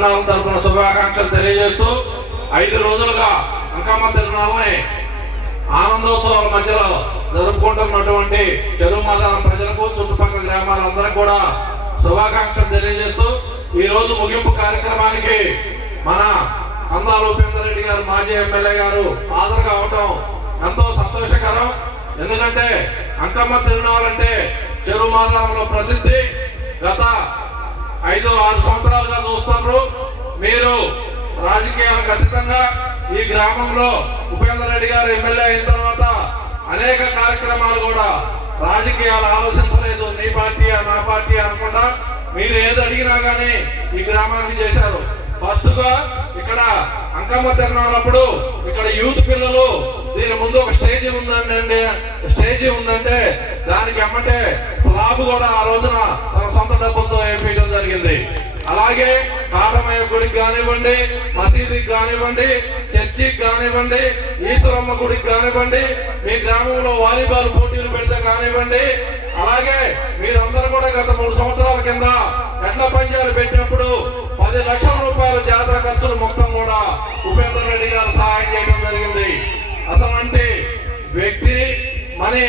తరఫున శుభాకాంక్షలు తెలియజేస్తూ 5 రోజులుగా అంకమ్మ తిరునాళ్ళని ఆనందోత్సవాల మధ్యలో జరుపుకుంటున్నటువంటి చెరువు మాదారం ప్రజలకు చుట్టుపక్కల గ్రామాలందరికీ కూడా శుభాకాంక్షలు తెలియజేస్తూ ఈ రోజు ముగింపు కార్యక్రమానికి మన కందాల ఉపేందర్ రెడ్డి గారు మాజీ ఎమ్మెల్యే గారు హాజరు కావటం ఎంతో సంతోషకరం. ఎందుకంటే అంకమ్మ తిరునాళ్ళంటే చెరువు మాదారంలో ప్రసిద్ధి. గత 5-6 సంవత్సరాలుగా చూస్తున్నారు. మీరు రాజకీయాలకు అతీతంగా ఈ గ్రామంలో ఉపేందర్ రెడ్డి గారు ఎమ్మెల్యే అయిన తర్వాత అనేక కార్యక్రమాలు కూడా రాజకీయాలు ఆలోచించలేదు. నీ పార్టీ నా పార్టీ అనకుండా మీరు ఏది అడిగినా కానీ ఈ గ్రామానికి చేశారు. ఫస్ట్ గా ఇక్కడ అంకమ్మ తిరునాళ్ళప్పుడు ఇక్కడ యూత్ పిల్లలు దీని ముందు ఒక స్టేజీ ఉందంటే దానికి ఎమ్మటే స్లాబ్ కూడా ఆ రోజున తన సొంత డబ్బులతో వేయించడం జరిగింది. అలాగే కాటమయ్య గుడికి కానివ్వండి, మసీదుకి కానివ్వండి, చర్చికి కానివ్వండి, ఈశ్వరమ్మ గుడికి కానివ్వండి, మీ గ్రామంలో వాలీబాల్ పోటీలు పెడితే కానివ్వండి, అలాగే మీరందరూ కూడా గత 3 సంవత్సరాల కింద ఎడ్ల పంచాలు పెట్టినప్పుడు 10 లక్షల రూపాయల జాతర ఖర్చులు మొత్తం కూడా ఉపేందర్ రెడ్డి గారు సహాయం చేయడం జరిగింది. అసలు వ్యక్తి మని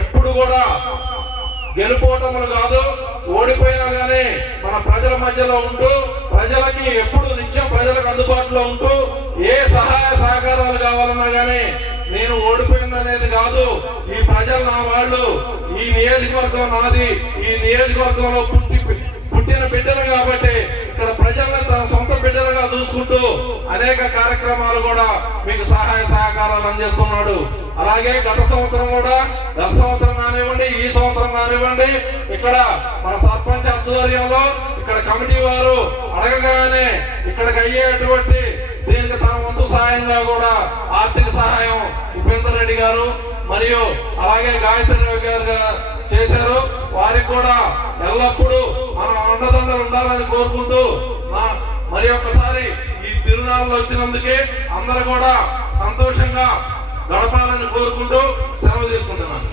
ఎప్పుడు కూడా గెలుపోవటములు కాదు, ఓడిపోయినా గానీ మన ప్రజల మధ్యలో ఉంటూ ప్రజలకి ఎప్పుడు నిత్యం ప్రజలకు అందుబాటులో ఉంటూ ఏ సహాయ సహకారాలు కావాలన్నా గానీ నేను ఓడిపోయిందనేది కాదు. ఈ ప్రజలు నా వాళ్ళు, ఈ నియోజకవర్గం నాది, ఈ నియోజకవర్గంలో పుట్టిన బిడ్డలు కాబట్టి ఇక్కడ ప్రజలను తన సొంత బిడ్డలుగా చూసుకుంటూ అనేక కార్యక్రమాలు కూడా మీకు సహాయ సహకారాలు అందిస్తున్నాడు. అలాగే గత సంవత్సరం కానివ్వండి, ఈ సంవత్సరం కానివ్వండి, ఇక్కడ మన సర్పంచ్ ఆధ్వర్యంలో ఇక్కడ కమిటీ వారు అడగగానే ఇక్కడికి అయ్యేటువంటి దీనికి తన వంతు సహాయంగా కూడా ఆర్థిక సహాయం ఉపేందర్ రెడ్డి గారు మరియు అలాగే గాయత్రి రావు గారు చేశారు. వారికి కూడా ఎల్లప్పుడూ మనం అండదండలు ఉండాలని కోరుకుంటూ మరి ఒక్కసారి ఈ తిరునాళ్ళు వచ్చినందుకే అందరూ కూడా సంతోషంగా గడపాలని కోరుకుంటూ సెలవు తీసుకుంటున్నాను.